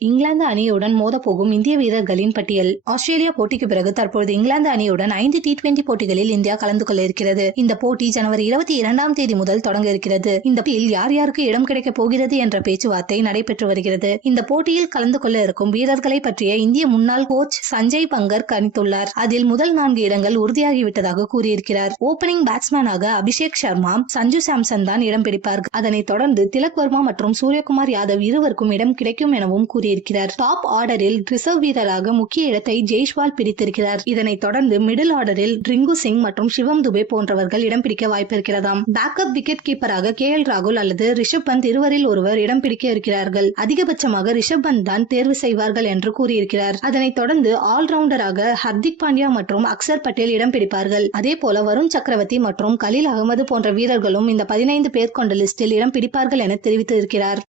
இங்கிலாந்து அணியுடன் மோதப்போகும் இந்திய வீரர்களின் பட்டியல். ஆஸ்திரேலியா போட்டிக்கு பிறகு தற்பொழுது இங்கிலாந்து அணியுடன் 5 T20 போட்டிகளில் இந்தியா கலந்து கொள்ள இருக்கிறது. இந்த போட்டி ஜனவரி 22ஆம் தேதி முதல் தொடங்க இருக்கிறது. இந்த போட்டியில் யார் யாருக்கு இடம் கிடைக்கப் போகிறது என்ற பேச்சுவார்த்தை நடைபெற்று வருகிறது. இந்த போட்டியில் கலந்து கொள்ள இருக்கும் வீரர்களை பற்றிய இந்திய முன்னாள் கோச் சஞ்சய் பங்கர் கணித்துள்ளார். அதில் முதல் 4 இடங்கள் உறுதியாகிவிட்டதாக கூறியிருக்கிறார். ஓபனிங் பேட்ஸ்மேனாக அபிஷேக் சர்மா, சஞ்சு சாம்சன் தான் இடம் பிடிப்பார்கள். அதனைத் தொடர்ந்து திலக் வர்மா மற்றும் சூரியகுமார் யாதவ் இருவருக்கும் இடம் கிடைக்கும் எனவும் கூறியிருக்கிறார். டாப் ஆர்டரில் ரிசர்வ் வீரராக முக்கிய இடத்தை ஜெய்ஷ்வால் பிடித்திருக்கிறார். இதனைத் தொடர்ந்து மிடில் ஆர்டரில் ரிங்கு சிங் மற்றும் சிவம் துபே போன்றவர்கள் இடம் பிடிக்க வாய்ப்பு இருக்கிறதாம். பேக்கப் விக்கெட் கீப்பராக KL ராகுல் அல்லது ரிஷப் பந்த் இருவரில் ஒருவர் இடம் பிடிக்க இருக்கிறார்கள். அதிகபட்சமாக ரிஷப் பந்த் தான் தேர்வு செய்வார்கள் என்று கூறியிருக்கிறார். அதனைத் தொடர்ந்து ஆல்ரவுண்டராக ஹர்திக் பாண்டியா மற்றும் அக்சர் பட்டேல் இடம் பிடிப்பார்கள். அதே போல வருண் சக்கரவர்த்தி மற்றும் கலீல் அகமது போன்ற வீரர்களும் இந்த 15 பேர் கொண்ட லிஸ்டில் இடம் பிடிப்பார்கள் என தெரிவித்திருக்கிறார்.